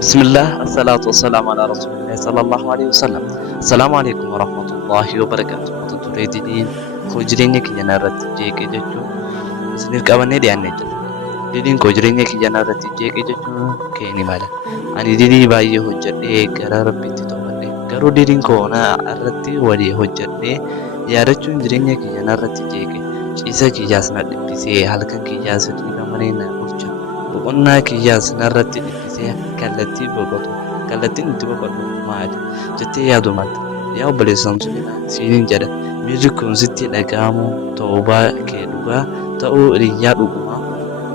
بسم الله الصلاة والسلام على رسول الله صلى الله عليه وسلم. السلام عليكم ورحمة الله وبركاته. Mata duree diliin koo jireenya kiyya irratti jeeqee jechuun isiniif qabannee dhiyaannee jira. Diliin koo jireenya kiyya irratti jeeqee jechuun keeni mala. Ani dilii baay'ee hojjedhee gara Rabbiitti to'adhe. Garuu diliin koo irratti walii hojjedhee yaadachuun jireenya kiyya irratti jeeqe. Ciisa kiyyaas na dhibbisee halkan kiyyaas dhiiga malee na bulcha. Boqonnaa kiyyaas narratti dhibbisee kallattii boqotu. Kallattiin itti boqodhu maali jettee yaadu malta. Yaa obboleessa musliimaa siiniin jedha. Miirri kun sitti dhaga'amu toobaa kee dhugaa ta'uu hiriyaa dhugumaa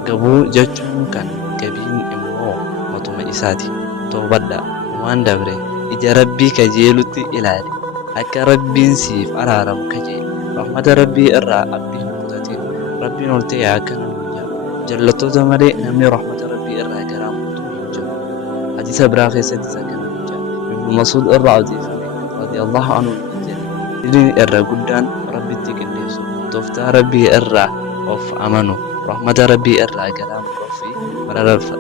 gabuu jechuun kan gabiin immoo matuma isaati. Toobadhaa waan dabre ija Rabbii kajeelutti ilaali. Akka Rabbiin siif araaramu kajeeli. Rahmata Rabbii irraa abdii hin kutatin. Rabbiin ol ta'e akka namni jallattoota malee namni rahmata Rabbii irraa garaamuutu hin jiru. Hadiisa biraa keessatti sakana jira. Ibnu Mas'uud irraa odeeffame radiyallahu anhu jedhe. Diliin irra guddaan Rabbitti qindeessu. Tooftaa Rabbii irraa of amanu. Rahmata Rabbii irraa garaamuu fi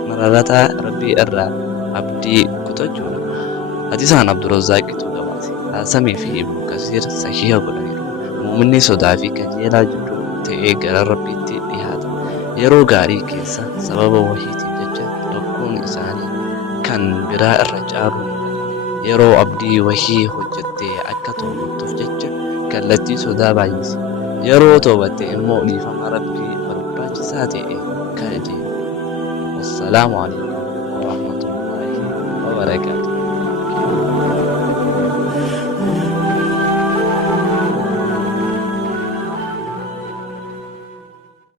mararata Rabbii irraa abdii kutachuudha. Hadiisaan Abdurrazzaaqitu gabaase. Haasamii fi Ibnu Kasiir sahiha godhaniiru. Muuminni sodaa fi kajeelaa jidduu ta'ee gara Rabbiitti dhiyaata. Yeroo gaarii keessa sababa wahiitiif jecha tokkoon isaanii kan biraa irra caalu yeroo abdii wahii hojjettee akka toobattuuf jecha kallattii sodaa baay'isi. Yeroo toobatte immoo dhiifama Rabbii barbaachisaa ta'e kajeeli. Wassalaamu alaikum warahmatullaahi wabarakaatuh.